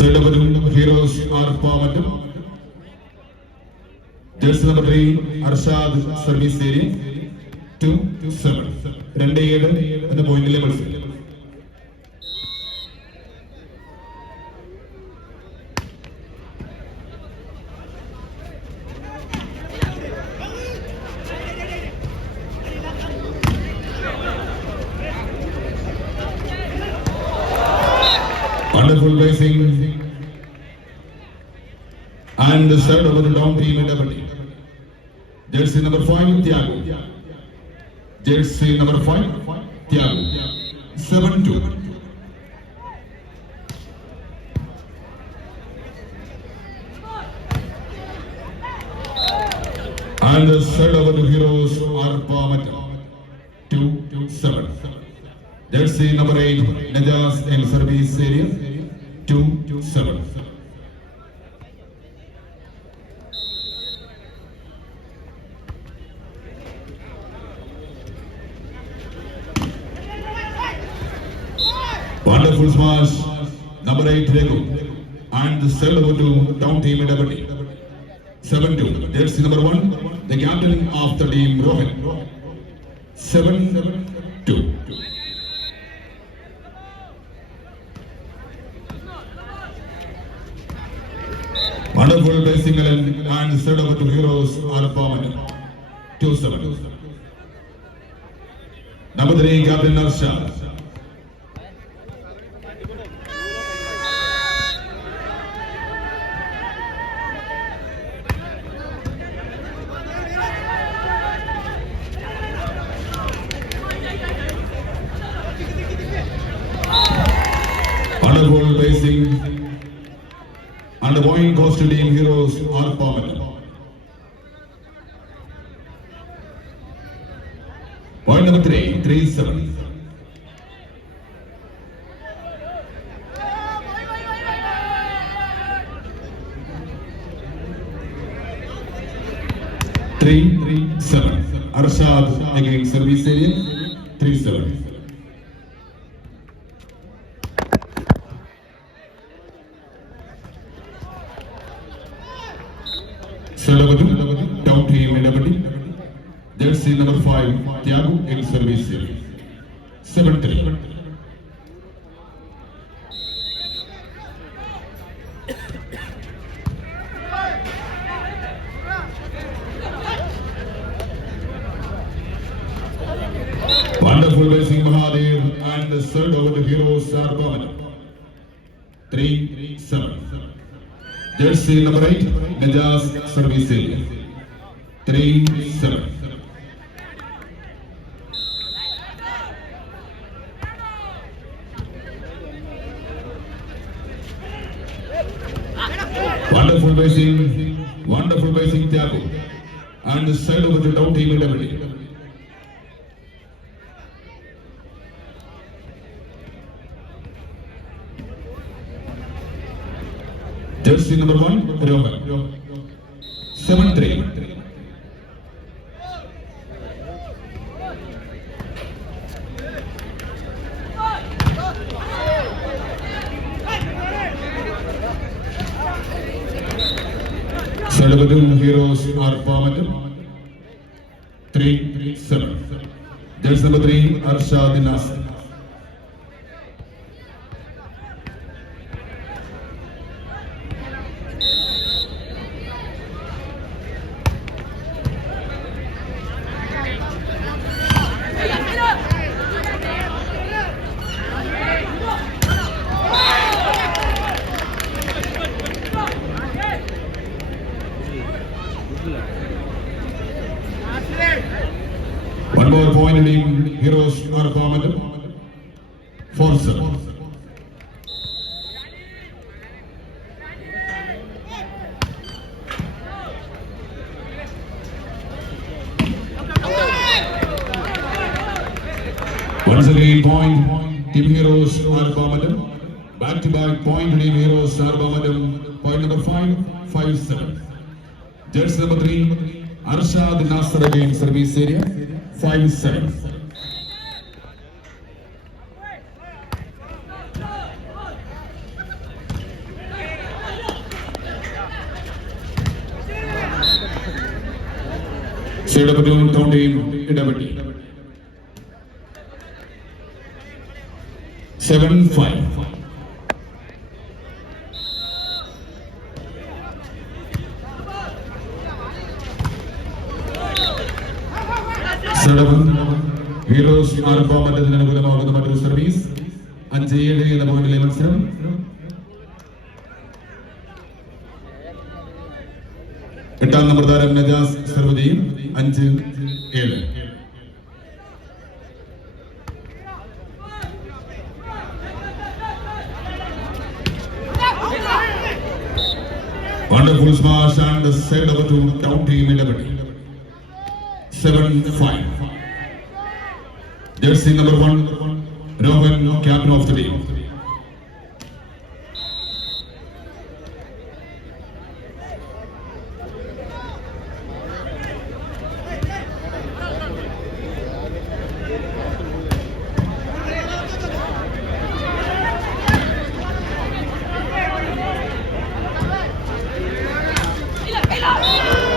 Sedavarum Heroes are formed. Jersey number 3, Arshad Service Area 2-7. 2-7 and the point levels. Wonderful racing and served over the down team in double. Jersey number 5, Thiago. Jersey number 5, Thiago. 7-2. And served over the Heroes are formed 2-7. Jersey number 8, Najas in service area 2-7. Wonderful smash, number 8, Rego, and the sell over to down team in double. 7-2. Jersey number 1, the captain of the team, Rohit. 7-2. Wonderful racing and set over to Heroes are formed 2-7. Number 3, Captain Arshad. Wonderful racing. And the point goes to team Heroes are formed. Point number 3, 3-7. Arshad against service area 3-7. Sedavarum, down team in double. Jersey number 5, Thiago in service area 7-3. Wonderful racing Mahadev and the third over the Heroes are formed 3-7. Jersey number 8, Najas service area 3-7. Wonderful racing Thiago and the side over the down team in double. Jersey number 1, Roman. 7-3. Sedavarum Heroes are formed 3-7. Jersey number 3, Arshad Nasser. One more point in Heroes are formed 4-7. Once again, point Team Heroes are formed. Back-to-back point Team Heroes are formed. Point number 5, 5-7. Jersey number 3, Arshad Nasser against service area 5-7. Set up to town team Idapatti. 7-5. Heroes are bomb at the service. And Jay the point 11. Etan number Najas Sarvadi and 7. Wonderful smash and the set over to down team 11. 7-5. Jersey number 1, Rowan, captain of the team.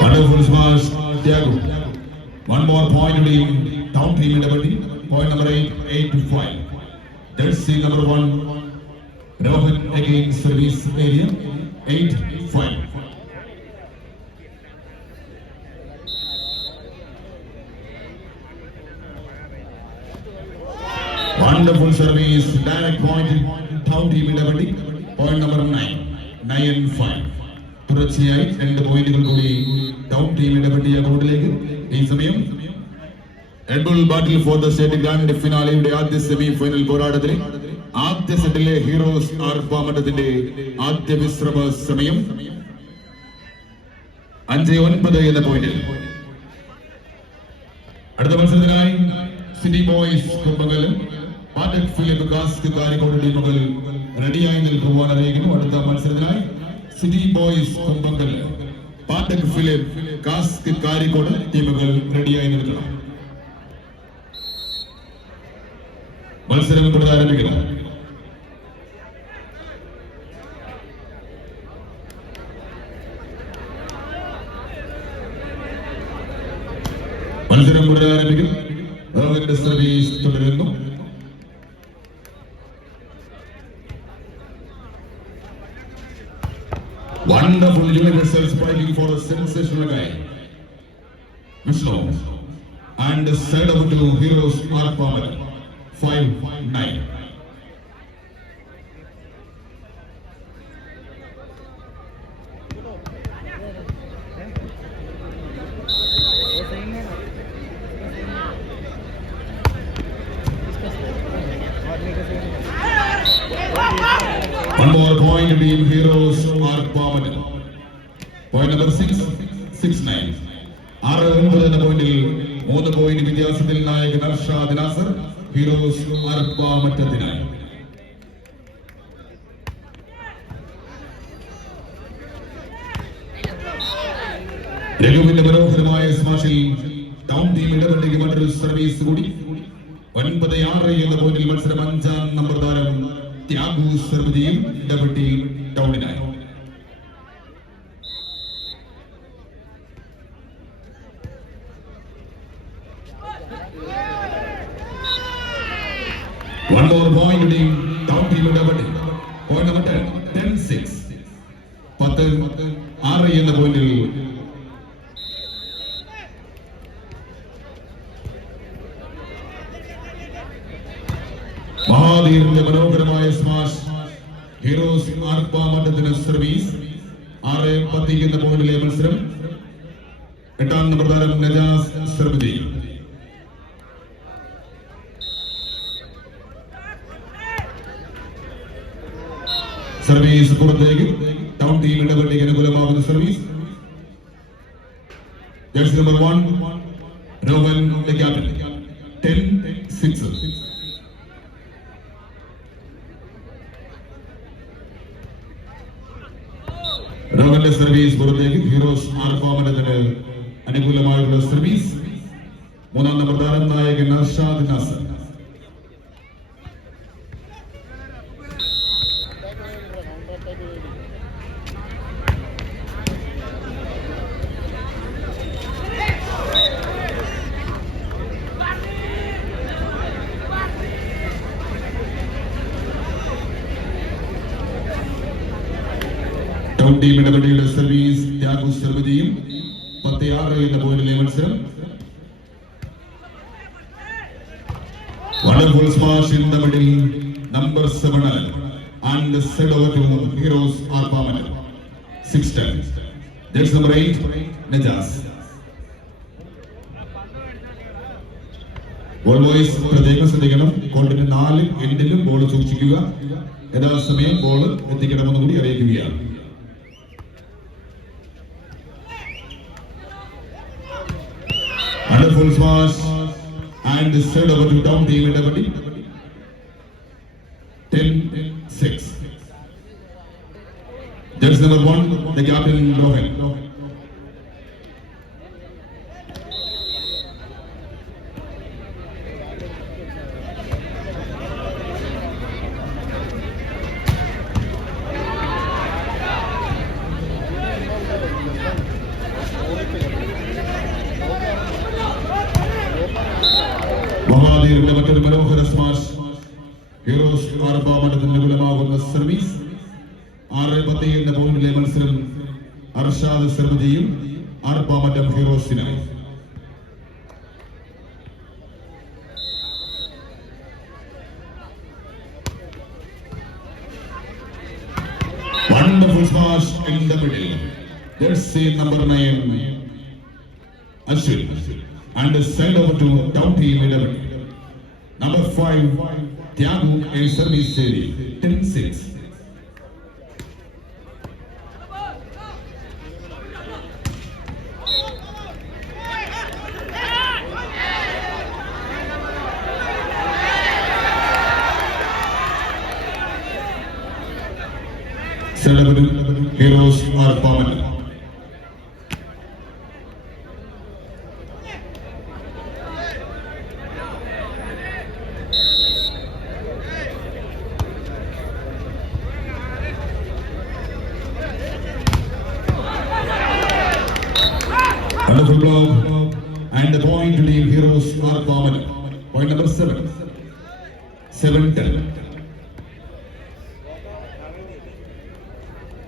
Wonderful smash, Thiago. One more point to the town team Idapatti. Point number 8-5. Jersey number 1, Rohan against service area. 8-5. Wonderful service, direct point in town team Idapatti. Point number 9-5. തുടർച്ചയായി 2 പോയിന്റുകൾ കൂടി town ടീമിന്റെ പറ്റിയ അക്കൗണ്ടിലേക്ക് ഈ സമയം Red Bull battle for the state grand finale യുടെ ആദ്യ സെമി ഫൈനൽ പോരാട്ടത്തിൽ ആദ്യ സെറ്റിലെ ഹീറോസ് ആർപ്പാമട്ടത്തിന്റെ ആദ്യ വിശ്രമ സമയം 5-9 എന്ന പോയിന്റിൽ. അടുത്ത മത്സരത്തിനായി സിറ്റി ബോയ്സ് കുമ്പകലും പാറ്റക് ഫിലിപ്പ് കാസ്ക് കാരിക്കോട് ടീമുകൾ റെഡിയായി നിൽക്കുവാൻ അറിയിക്കുന്നു. അടുത്ത മത്സരത്തിനായി City Boys Kumbakal, Patak Philip, Kask Karikoda, Timagal, ready in the Malsaram Pradara. Malsaram Pradara, Rogan the service to the Rendo. Wonderful universal spiking for a sensational guy. Vishnu. And the side of the heroes are power. 5-9. One more point, team heroes are powered. Point number 6-9. 6-9 എന്ന പോയിന്റിൽ 3 point വ്യത്യാസത്തിൽ നായകൻ Arshad Nasar heroes ആർപ്പാമറ്റത്തിനായി. രഘുവിന്റെ മനോഹരമായ സ്മാഷിൽ town team ഇടപെട്ടേക്ക് മറ്റൊരു service കൂടി. 9-6 എന്ന പോയിന്റിൽ മത്സരം 5-ാം നമ്പർ താരം Thyagu സർവദിയും ഇടപെട്ടി ടൗണിനായി. One more point team, town team ഇടപെട്ടി. Point number 10-6. 10-6 എന്ന പോയിന്റിൽ മഹാധീറിന്റെ മനോഹരമായ സ്മാഷ് ഹീറോസ് ആർപ്പാമറ്റത്തിന് സർവീസ്. 6-10 എന്ന പോയിന്റിലെ മത്സരം 8-ാം നമ്പർ താരം നജാസ് സർവദി. സർവീസ് പുറത്തേക്ക്. ടൗൺ ടീം ഇടപെട്ടേക്ക് അനുകൂലമാകുന്ന service. Jersey number 1 Rohan captain. 10-6. റോമന്റെ സർവീസ് പുറത്തേക്ക്. ഹീറോസ് ആർപ്പാമറ്റത്തിന് അനുകൂലമായുള്ള സർവീസ്. 3-ാം നമ്പർ താരം നായകൻ അർഷാദ് നാസർ. ടൗൺ ടീം ഇടപെടിയുടെ സർവീസ് ത്യാഗു സർവ് ചെയ്യും. 10-6 എന്ന പോയിന്റിലെ മത്സരം. Wonderful smash in the middle, number 7 and set over to Heroes Arpaman. 6-10. That's number 8, Najas. Ball boys, പ്രത്യേകം ശ്രദ്ധിക്കണം. കോർട്ടിന്റെ 4 എൻഡിലും ബോൾ സൂക്ഷിക്കുക. യഥാസമയം ബോൾ എത്തിക്കണമെന്ന് കൂടി അറിയിക്കുകയാണ്. Wonderful smash. And set over to down team immediately. 10-6. That's number 1, the captain Rohan. മറ്റൊരു മനോഹര smash. Heroes ആർപ്പാമഠത്തിന് വിപുലമാകുന്ന സർവീസ്. 6-10 എന്ന പോയിന്റിലെ മത്സരം. അർഷാദ് സർവ് ചെയ്യും. ആർപ്പാമഠം ഹീറോസിനായി. Wonderful smash in the middle. Let's see number 9, Ashwin, and send over to down team immediately. Number 5, Thiago and service series. 10-6. Celebrating Heroes are permanent. Wonderful block and the point to leave Heroes are common. Point number 7. 7-10.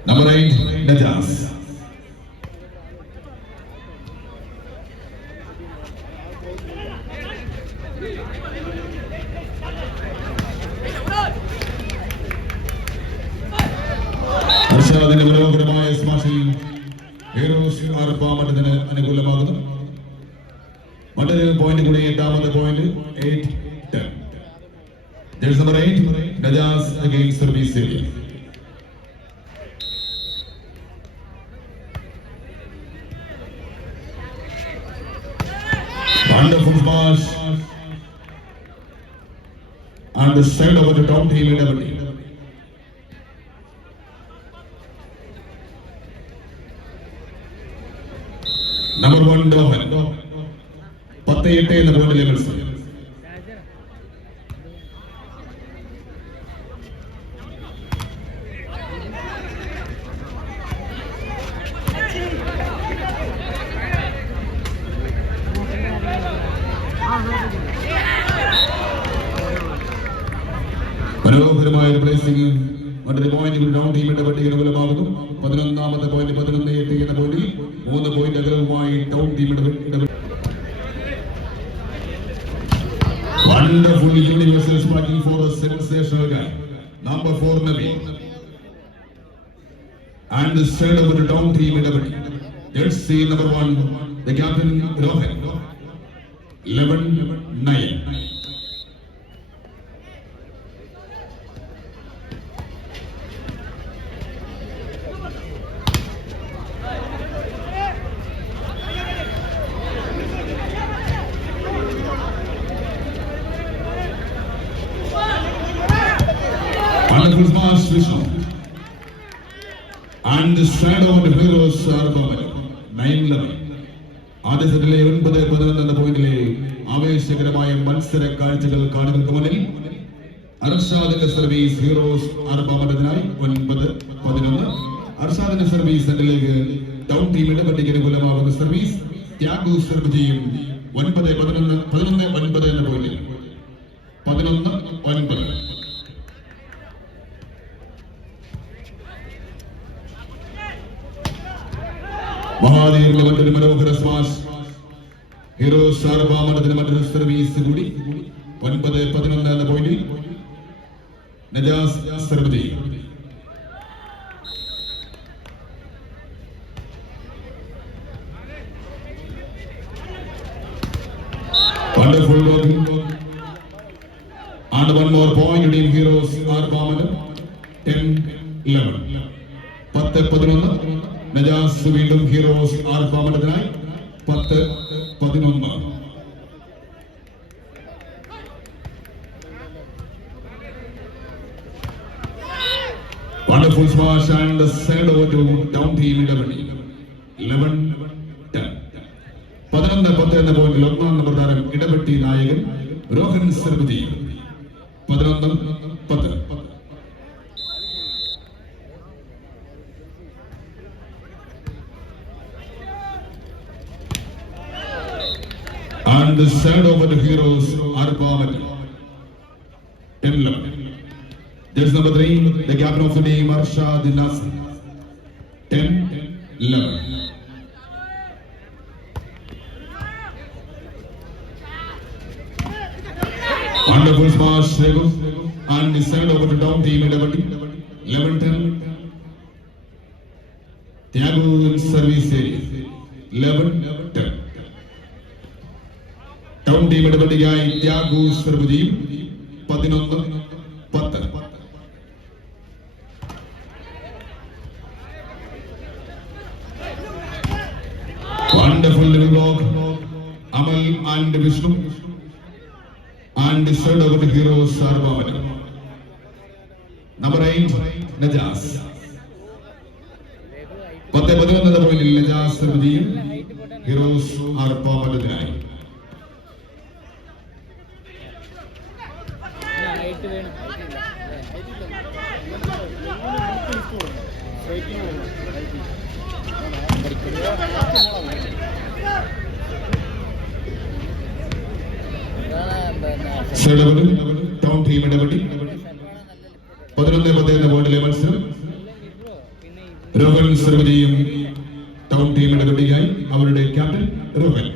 Number 8, Najas. Arshadinte മനോഹരമായ സ്മാഷിൽ heroes ആർപ്പാമഠത്തിന് അനുകൂലമാകുന്നു. മറ്റൊരു point കൂടി, 8ാമത്തെ point. 8-10. There's number 8, Najas against service area. Wonderful smash and the side over the top team immediately. Number 1, Dohan. 10-8 എന്ന പോയിന്റിലെ മത്സരം. മനോഹരമായ placing. മറ്റൊരു point കൂടി down ടീമിന്റെ പട്ടികയുടെ ഫലമാകുന്നു. 11ാമത്തെ പോയിന്റ്. 11-8 എന്ന പോയിന്റിൽ 3 പോയിന്റ് അകലവുമായി ഡൗൺ ടീമിന്റെ. Wonderful universal striking for a sensational guy. Number 4, Nabi. And the side over the down team immediately. Let's see number 1, the captain Rohan. 11-9. Wonderful smash, Vishnu. And the side over the Heroes are 9-11. ആദ്യ സെറ്റിലെ 9-11 എന്ന പോയിന്റിലെ ആവേശകരമായ മത്സര കാഴ്ചകൾ കാണുകൾക്ക് മുന്നിൽ. അർഷാദിന്റെ service heroes ആർപ്പാമഠത്തിനായി. 9-11. അർഷാദിന്റെ service സെന്ററിലേക്ക് down ടീമിന്റെ പട്ടികയ്ക്ക് അനുകൂലമാകുന്ന സർവീസ്. ത്യാഗു സർവ് ചെയ്യും. 11-9 എന്ന പോയിന്റിൽ. 11-9. മഹാദേവന്റെ മറ്റൊരു മനോഹര സ്മാഷ്. ഹീറോസ് ആർഭാമഠത്തിന് മറ്റൊരു സർവീസ് കൂടി. 9-11 എന്ന പോയിന്റിൽ Najas സർവതി. Wonderful working. And one more point team Heroes ആർഭാമഠം. 10-11. 10-11. Najas വീണ്ടും heroes ആർഭാമഠത്തിനായി 10-11. Wonderful smash and send over to down team Idapatti. 11-10. 11-10 എന്ന പോയിന്റിൽ ഒന്നാം നമ്പർ താരം ഇടപെട്ടി നായകൻ Rohan സർവതി. 11-10. And the send over to Heroes ആർഭാമഠം. 10-11. Jersey number 3, the captain of the team, Arshad Nasser. 10-11. Wonderful smash, and the send over to down team Idapatti. 11-10. Thiago service area. 11-10. Down team Idapatti guy Thiago Sarvadi. 11-10. Wonderful little block. Amal and Vishnu. And send over to Heroes ആർഭാമഠം. Number 8, Najaz. 10-11 എന്ന പോയിന്റിൽ നജാസ് സർവതിയും Heroes ആർഭാമഠത്തിനായി. Town team Edappetty. 11-10 എന്ന പോയിന്റിലെ മത്സരം രോഹൻ സർവതിയും town team ഇടപെട്ടിയായി അവരുടെ captain Rohan.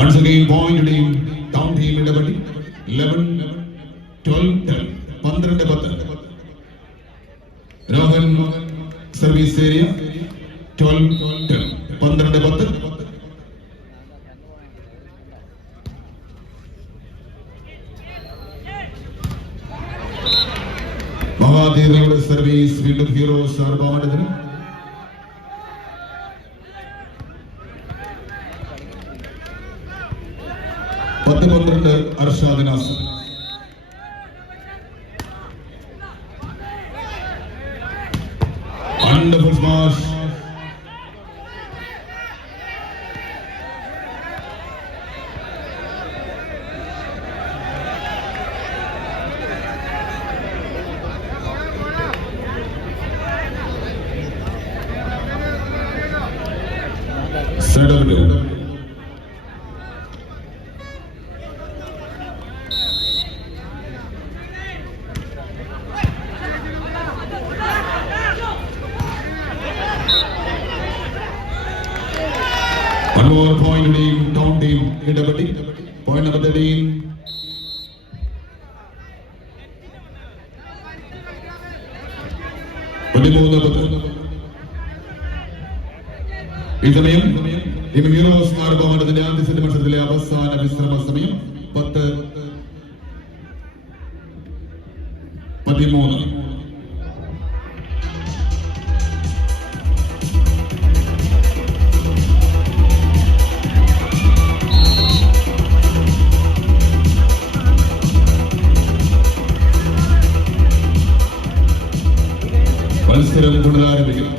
Once again point team town team Edappetty. 11-12-10. 12-10. Rohan service area. 12-10. 12-10. മഹാദേവയുടെ സർവീസ് വീണ്ടും ഹീറോസ് ആർഭാമഠത്തിന്. Arshad Nasar. Wonderful smash. Set up two. One more point team, town team, Idapatti. Point number 13. ഈ സമയം ഹീറോസ് ആർഭാമഠത്തിന്റെ ആദ്യ സെറ്റ് മത്സരത്തിലെ അവസാന വിശ്രമ സമയം 10-13. മത്സരം പുനരാരംഭിക്കണം.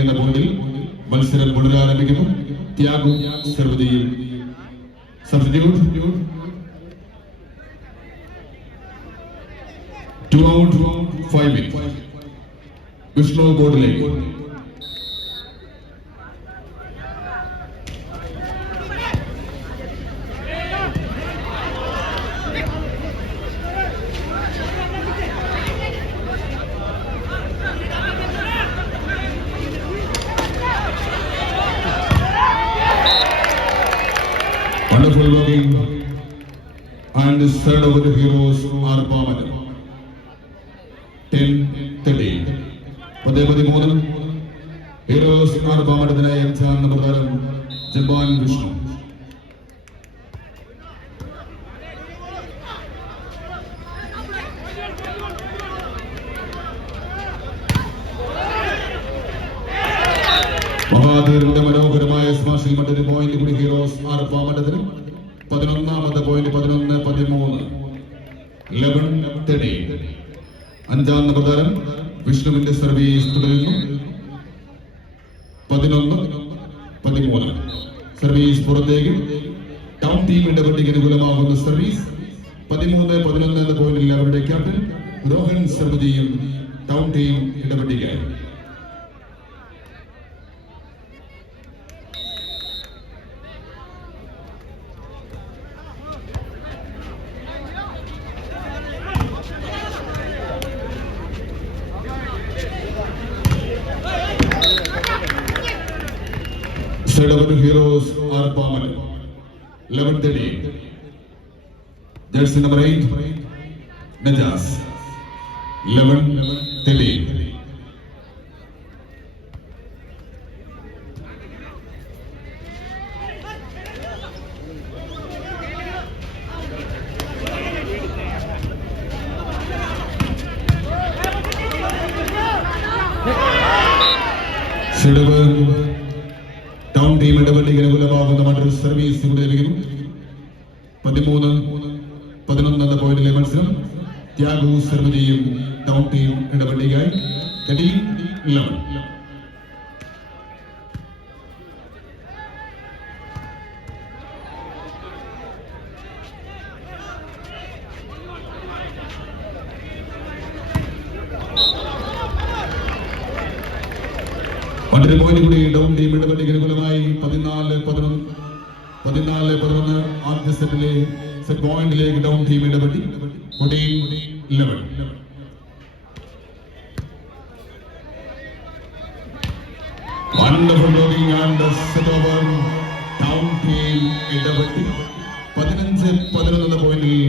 എന്ന പോയിന്റിൽ മത്സരം പുനരാരംഭിക്കുന്നു. ത്യാഗു സർവതിയും സബ്സ്റ്റിറ്റ്യൂട്ട് 2 out 5 വിഷ്ണു ബോർഡിലേക്ക് Third over the Heroes are Bamadam. 10-30. Padepadi Heroes are Bamadam and Chan Nabadaram Jaban Vishnu. Mahathirinte മനോഹരമായ സ്മാഷിൽ മറ്റൊരു പോയിന്റ് കൂടി ഹീറോസ് ആർ പാമണ്ടത്തിന് 11ാമത്തെ പോയിന്റ് 11-13 11-30 അഞ്ചാം നമ്പർ താരം വിഷ്ണുവിന്റെ സർവീസ് തുടരുന്നു 11-13 സർവീസ് പുറത്തേക്ക് ടൗൺ ടീമിന്റെ പട്ടിക അനുകൂലമാകുന്ന സർവീസ് 13-11 എന്ന പോയിന്റിൽ അവരുടെ ക്യാപ്റ്റൻ രോഹൻ സർവജിയും ടൗൺ ടീം ഇടപെട്ടിക്കായി Set over the Heroes are Palmer. 11-30. Jersey number 8, Najas. 11-30. Set over town team ഇടപെട്ടിക്ക് അനുകൂലമാകുന്ന മറ്റൊരു സർവീസ് ഇവിടെ ലഭിക്കുന്നു 13-11 എന്ന പോയിന്റിലെ മത്സരം ത്യാഗു സർവജിയും ടൗൺ ടീം ഇടപെട്ടിക്കായി 13-11. മറ്റൊരു പോയിന്റ് കൂടി ടൗൺ ടീം ഇടപെട്ടിക്ക് അനുകൂലമായി 14-11 ആദ്യ സെറ്റിലെ സെറ്റ് പോയിന്റിലേക്ക് town team Edappetty 14-11. Wonderful blocking and the set over town team Edappetty 15-11 എന്ന പോയിന്റിൽ